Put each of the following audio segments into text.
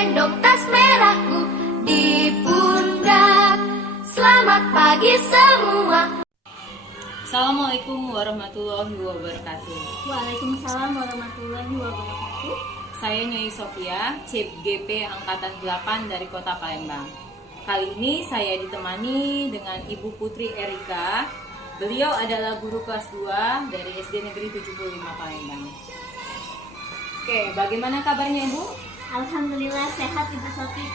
gendong tas merahku di pundak. Selamat pagi semua. Assalamualaikum warahmatullahi wabarakatuh. Waalaikumsalam warahmatullahi wabarakatuh. Saya Nyai Sofia, CIP GP Angkatan 8 dari Kota Palembang. Kali ini saya ditemani dengan Ibu Putri Erika. Beliau adalah guru kelas 2 dari SD Negeri 75 Palembang. Oke, bagaimana kabarnya Ibu? Alhamdulillah sehat Ibu Sofi.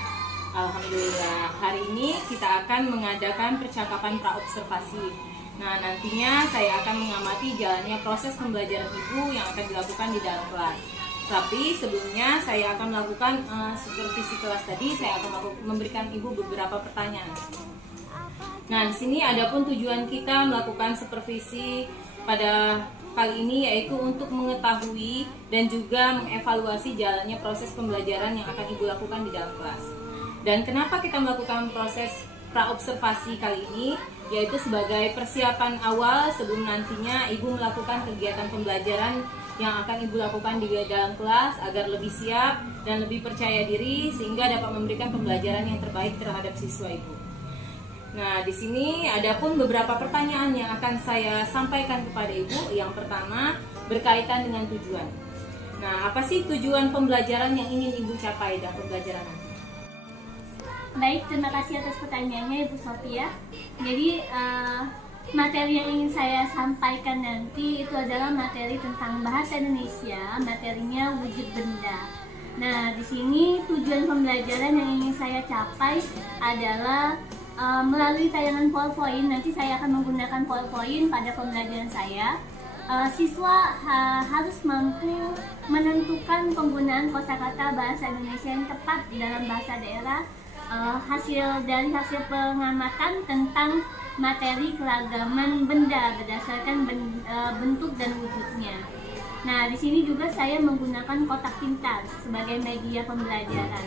Alhamdulillah. Hari ini kita akan mengadakan percakapan praobservasi. Nah, nantinya saya akan mengamati jalannya proses pembelajaran Ibu yang akan dilakukan di dalam kelas. Tapi sebelumnya saya akan melakukan supervisi kelas tadi. Saya akan memberikan Ibu beberapa pertanyaan. Nah, di sini adapun tujuan kita melakukan supervisi pada kali ini yaitu untuk mengetahui dan juga mengevaluasi jalannya proses pembelajaran yang akan Ibu lakukan di dalam kelas. Dan kenapa kita melakukan proses praobservasi kali ini? Yaitu sebagai persiapan awal sebelum nantinya Ibu melakukan kegiatan pembelajaran yang akan Ibu lakukan di dalam kelas agar lebih siap dan lebih percaya diri sehingga dapat memberikan pembelajaran yang terbaik terhadap siswa Ibu. Nah, di sini adapun beberapa pertanyaan yang akan saya sampaikan kepada Ibu. Yang pertama berkaitan dengan tujuan. Nah, apa sih tujuan pembelajaran yang ingin Ibu capai dalam pembelajaran nanti? Baik, terima kasih atas pertanyaannya Ibu Sofia. Jadi materi yang ingin saya sampaikan nanti itu adalah materi tentang bahasa Indonesia, materinya wujud benda. Nah, di sini tujuan pembelajaran yang ingin saya capai adalah melalui tayangan PowerPoint. Nanti saya akan menggunakan PowerPoint pada pembelajaran saya. Siswa harus mampu menentukan penggunaan kosakata bahasa Indonesia yang tepat dalam bahasa daerah. Hasil pengamatan tentang materi keragaman benda berdasarkan bentuk dan wujudnya. Nah, di sini juga saya menggunakan kotak pintar sebagai media pembelajaran.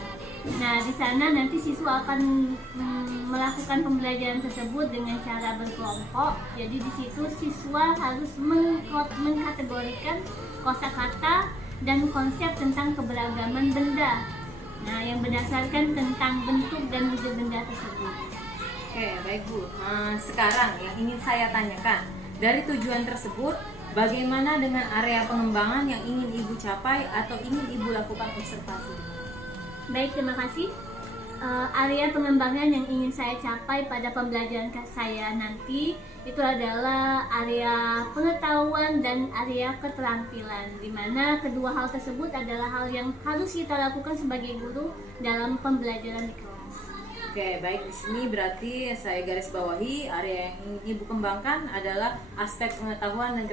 Nah, di sana nanti siswa akan melakukan pembelajaran tersebut dengan cara berkelompok. Jadi di situ siswa harus mengkategorikan kosakata dan konsep tentang keberagaman benda. Nah, yang berdasarkan tentang bentuk dan wujud benda tersebut. Oke, baik Bu. Sekarang yang ingin saya tanyakan, dari tujuan tersebut, bagaimana dengan area pengembangan yang ingin Ibu capai atau ingin Ibu lakukan observasi? Baik, terima kasih. Area pengembangan yang ingin saya capai pada pembelajaran saya nanti itu adalah area pengetahuan dan area keterampilan, di mana kedua hal tersebut adalah hal yang harus kita lakukan sebagai guru dalam pembelajaran di kelas. Oke, baik. Di sini berarti saya garis bawahi area yang ingin Ibu kembangkan adalah aspek pengetahuan dan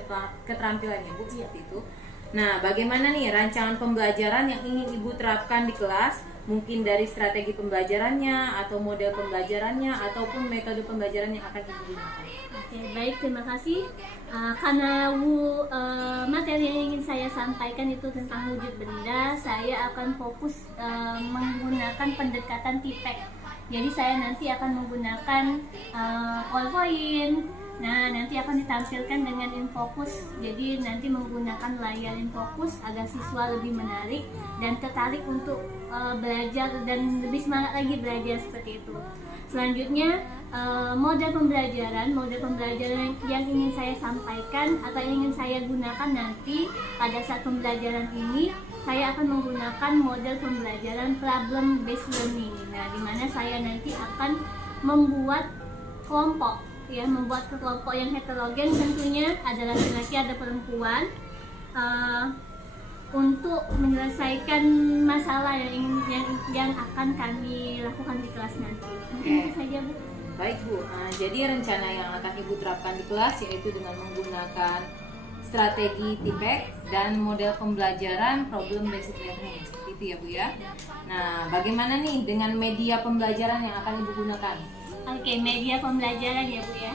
keterampilan Ibu, seperti itu. Nah, bagaimana nih rancangan pembelajaran yang ingin Ibu terapkan di kelas? Mungkin dari strategi pembelajarannya atau model pembelajarannya ataupun metode pembelajaran yang akan Ibu gunakan. Oke, baik, terima kasih. Karena materi yang ingin saya sampaikan itu tentang wujud benda, saya akan fokus menggunakan pendekatan TIPEC. Jadi saya nanti akan menggunakan PowerPoint. Nah, nanti akan ditampilkan dengan infocus. Jadi nanti menggunakan layar infocus agar siswa lebih menarik dan tertarik untuk belajar dan lebih semangat lagi belajar seperti itu. Selanjutnya model pembelajaran yang ingin saya sampaikan atau yang ingin saya gunakan nanti pada saat pembelajaran ini, saya akan menggunakan model pembelajaran problem based learning. Nah, di mana saya nanti akan membuat kelompok, membuat kelompok yang heterogen, tentunya ada laki-laki ada perempuan, untuk menyelesaikan masalah yang akan kami lakukan di kelas nanti. Mungkin itu saja, Bu. Baik Bu, jadi rencana yang akan Ibu terapkan di kelas yaitu dengan menggunakan strategi TIPEC dan model pembelajaran problem based learning, seperti itu ya Bu ya. Nah, bagaimana nih dengan media pembelajaran yang akan Ibu gunakan? Oke, media pembelajaran ya Bu ya.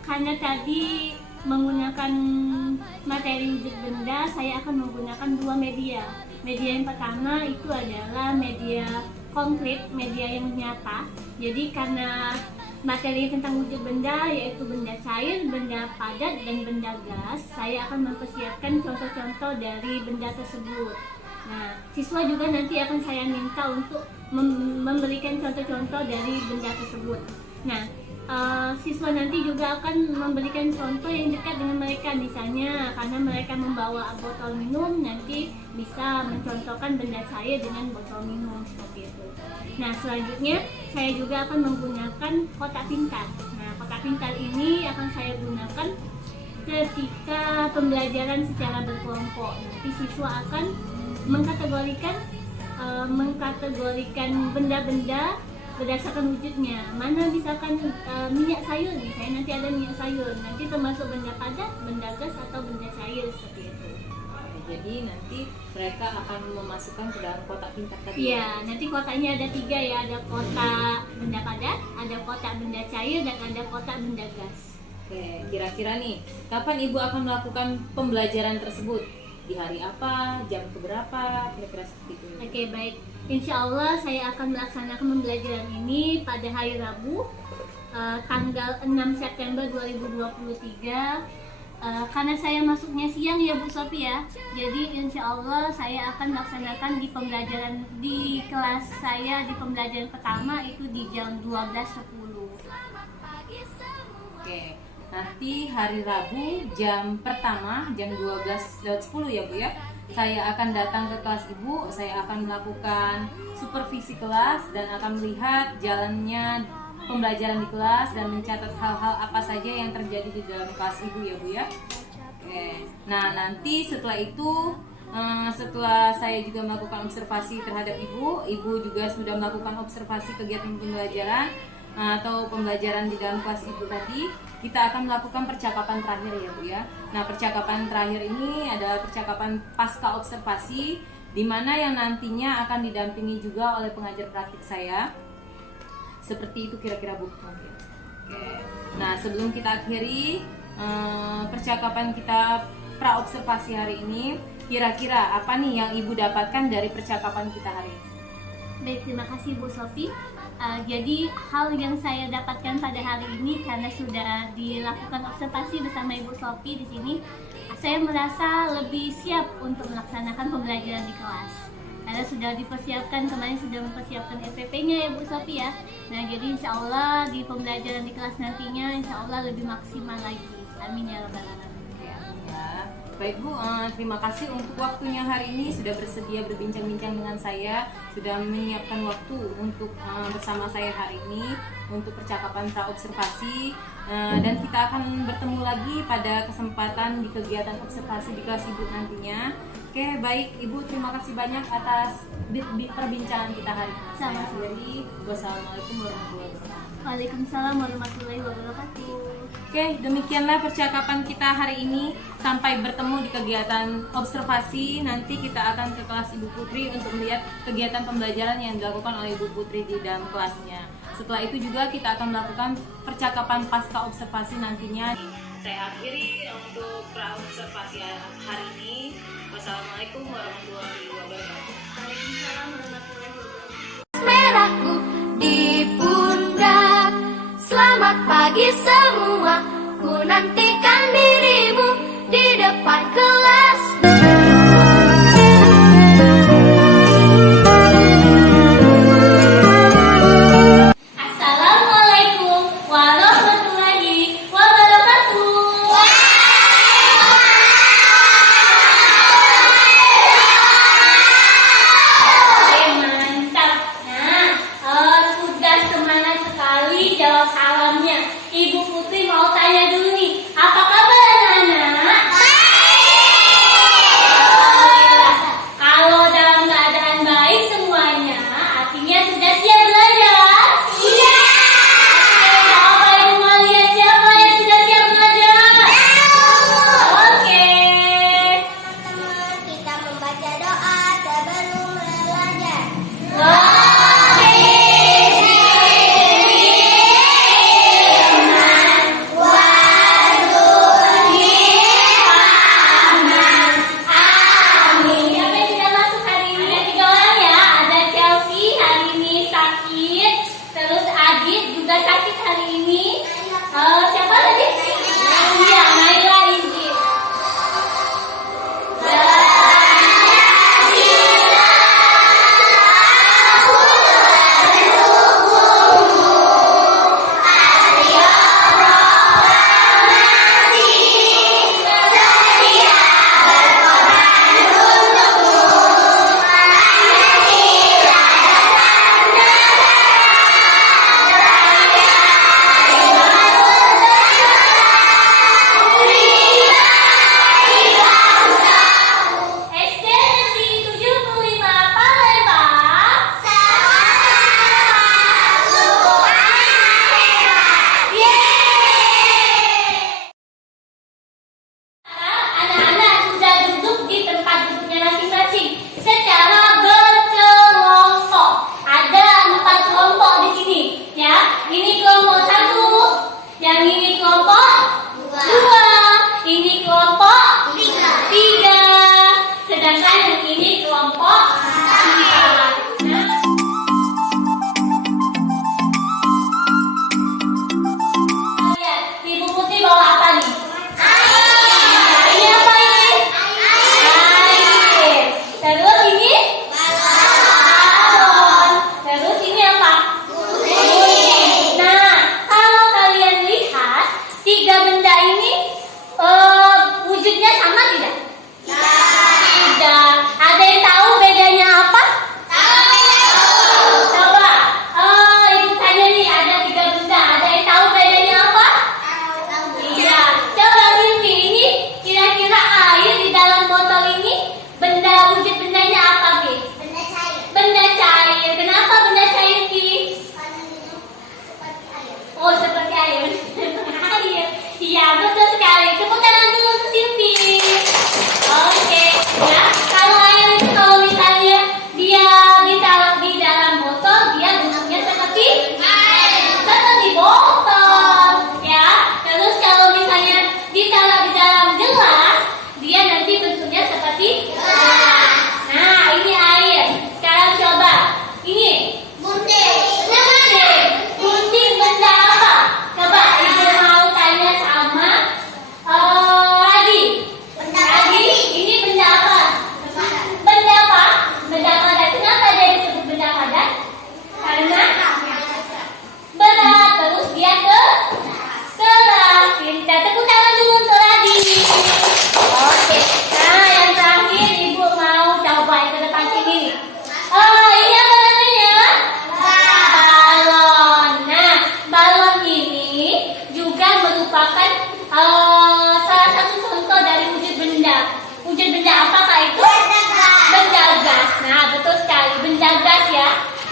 Karena tadi menggunakan materi wujud benda, saya akan menggunakan dua media. Media yang pertama itu adalah media konkret, media yang nyata. Jadi karena materi tentang wujud benda yaitu benda cair, benda padat, dan benda gas, saya akan mempersiapkan contoh-contoh dari benda tersebut. Nah, siswa juga nanti akan saya minta untuk memberikan contoh-contoh dari benda tersebut. Nah, siswa nanti juga akan memberikan contoh yang dekat dengan mereka, misalnya karena mereka membawa botol minum, nanti bisa mencontohkan benda cair dengan botol minum seperti itu. Nah, selanjutnya saya juga akan menggunakan kotak pintar. Nah, kotak pintar ini akan saya gunakan ketika pembelajaran secara berkelompok. Nanti siswa akan mengkategorikan benda-benda berdasarkan wujudnya. Mana misalkan minyak sayur nih, saya nanti ada minyak sayur, nanti termasuk benda padat, benda gas atau benda cair seperti itu. Jadi nanti mereka akan memasukkan ke dalam kotak pintar tadi. Iya, nanti kotaknya ada 3 ya, ada kotak benda padat, ada kotak benda cair, dan ada kotak benda gas. Oke, kira-kira nih, kapan Ibu akan melakukan pembelajaran tersebut? Di hari apa, jam keberapa, kira-kira seperti itu. Oke, baik. Insya Allah saya akan melaksanakan pembelajaran ini pada hari Rabu, tanggal 6 September 2023. Karena saya masuknya siang ya Bu Sofi ya, jadi insya Allah saya akan melaksanakan di kelas saya di pembelajaran pertama itu di jam 12.10. Oke, nanti hari Rabu jam pertama jam 12.10 ya Bu ya. Saya akan datang ke kelas Ibu, saya akan melakukan supervisi kelas dan akan melihat jalannya pembelajaran di kelas dan mencatat hal-hal apa saja yang terjadi di dalam kelas Ibu ya Bu ya. Oke. Nah, nanti setelah itu setelah saya juga melakukan observasi terhadap Ibu juga sudah melakukan observasi kegiatan pembelajaran atau pembelajaran di dalam kelas Ibu tadi, kita akan melakukan percakapan terakhir ya Bu ya. Nah, percakapan terakhir ini adalah percakapan pasca observasi, di mana yang nantinya akan didampingi juga oleh pengajar praktik saya. Seperti itu kira-kira Bu. Oke. Nah, sebelum kita akhiri percakapan kita pra observasi hari ini, kira-kira apa nih yang Ibu dapatkan dari percakapan kita hari ini? Baik, terima kasih Bu Sofi. Jadi hal yang saya dapatkan pada hari ini karena sudah dilakukan observasi bersama Ibu Sofi di sini, saya merasa lebih siap untuk melaksanakan pembelajaran di kelas. Karena sudah dipersiapkan, kemarin sudah mempersiapkan SPP-nya ya Bu Sofi ya. Nah, jadi insya Allah di pembelajaran di kelas nantinya insya Allah lebih maksimal lagi. Amin ya rabbal alamin. Ya. Baik Bu, terima kasih untuk waktunya hari ini, sudah bersedia berbincang-bincang dengan saya, sudah menyiapkan waktu untuk bersama saya hari ini untuk percakapan pra observasi, dan kita akan bertemu lagi pada kesempatan di kegiatan observasi di kelas Ibu nantinya. Oke, baik Ibu, terima kasih banyak atas perbincangan kita hari ini. Sama. Saya akhiri. Wassalamualaikum warahmatullahi wabarakatuh. Waalaikumsalam warahmatullahi wabarakatuh. Oke, demikianlah percakapan kita hari ini. Sampai bertemu di kegiatan observasi. Nanti kita akan ke kelas Ibu Putri untuk melihat kegiatan pembelajaran yang dilakukan oleh Ibu Putri di dalam kelasnya. Setelah itu juga kita akan melakukan percakapan pasca observasi nantinya. Saya akhiri untuk pra observasi hari ini. Wassalamualaikum warahmatullahi wabarakatuh. Waalaikumsalam warahmatullahi wabarakatuh. Merahku di pundak. Selamat pagi semua, ku nantikan dirimu di depan kelas. Assalamualaikum warahmatullahi wabarakatuh. Mantap. Nah, sudah semangat sekali jawab salamnya. Ibu Putri mau tanya dulu nih,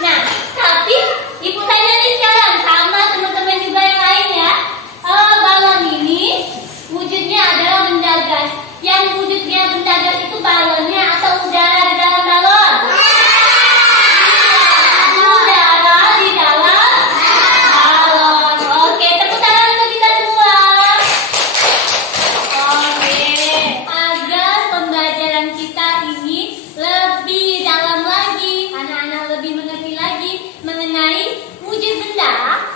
Nah, tapi ibu tanya nih sekarang sama teman-teman juga yang lain ya. Balon ini wujudnya adalah benda gas. Yang wujudnya benda gas itu balonnya atau udara di dalam balon? Udara di dalam balon. Oke, tepuk tangan untuk kita semua. Oke, agar pembelajaran kita ini lebih dalam lagi, anak-anak lebih mengerti lagi mengenai wujud benda.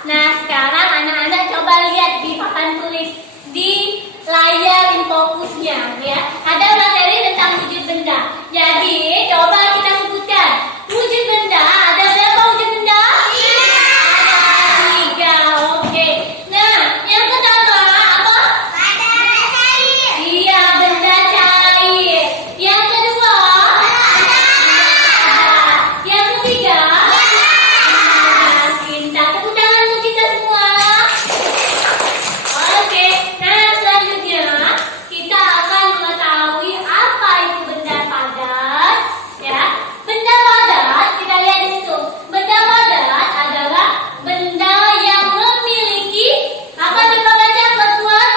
Nah, sekarang anak-anak coba lihat di papan tulis di layar infokusnya ya. Ada materi tentang wujud benda. Jadi, coba kita sebutkan. Wujud benda, ada berapa wujud benda? Ada 3. Oke. Nah, yang pertama apa? Benda cair. Iya, benda cair. Yang kedua? Yang ketiga? Cinta. Tepuk tangan untuk kita semua. Oke, nah selanjutnya kita akan mengetahui apa itu benda padat, ya. Benda padat kita lihat di situ. Benda padat adalah benda yang memiliki apa coba baca buat-buat?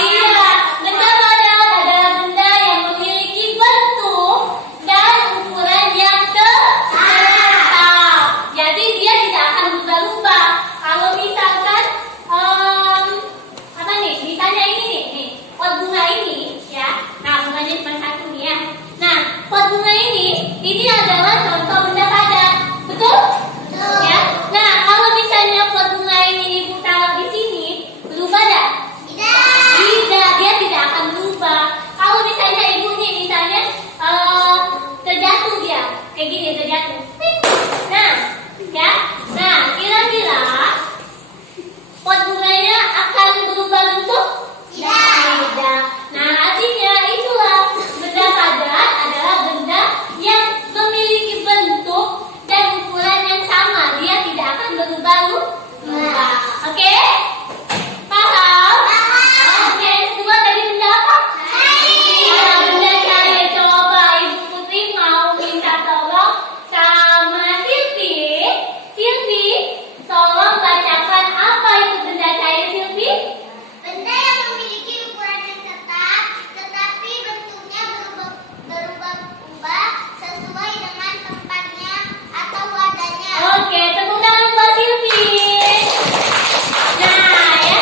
Iya, benda padat adalah benda yang memiliki bentuk dan ukuran yang tetap. Jadi dia tidak akan berubah-ubah. Kalau misalkan apa nih? Misalnya ini nih, pot bunga ini ya. Nah, bunganya cuma satu nih ya. Nah, pot bunga ini adalah contoh benda padat. Betul? Betul. Ya. Nah, kalau misalnya pot bunga ini ibu taruh di sini, berubah tidak? Tidak, dia tidak akan berubah. Kalau misalnya ibu nih, misalnya terjatuh dia, kayak gini terjatuh. Nah, ya. Nah, kira-kira pot bunganya akan berubah bentuk? Tidak. Nah, artinya itulah benda padat adalah benda yang memiliki bentuk dan ukuran yang sama. Dia tidak akan berubah-ubah. Oke? Paham? Oke, yang kedua tadi benda apa? Iya, benda cair. Coba Ibu Putri mau minta tolong sama Silvi. Silvi, tolong bacakan apa itu benda cair, Silvi? Benda yang memiliki ukuran yang tetap, tetapi bentuknya berubah-ubah sesuai dengan tempatnya atau wadahnya. Oke, tepuk tangan buat Silvi. Nah, ya.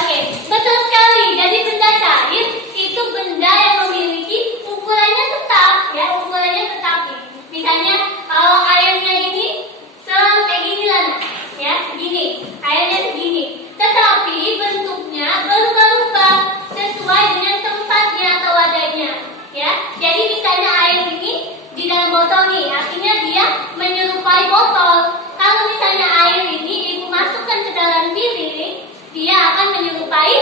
Oke, betul sekali. Jadi benda cair itu benda yang memiliki ukurannya tetap, ya, ukurannya tetap nih. Misalnya kalau airnya ini kayak gini lah, ya, segini. Airnya segini. Tetapi bentuknya berubah-ubah sesuai dengan tempatnya atau wadahnya, ya. Jadi misalnya air ini di dalam botol nih, artinya dia menyerupai botol. Kalau misalnya air ini ibu masukkan ke dalam piring, dia akan menyerupai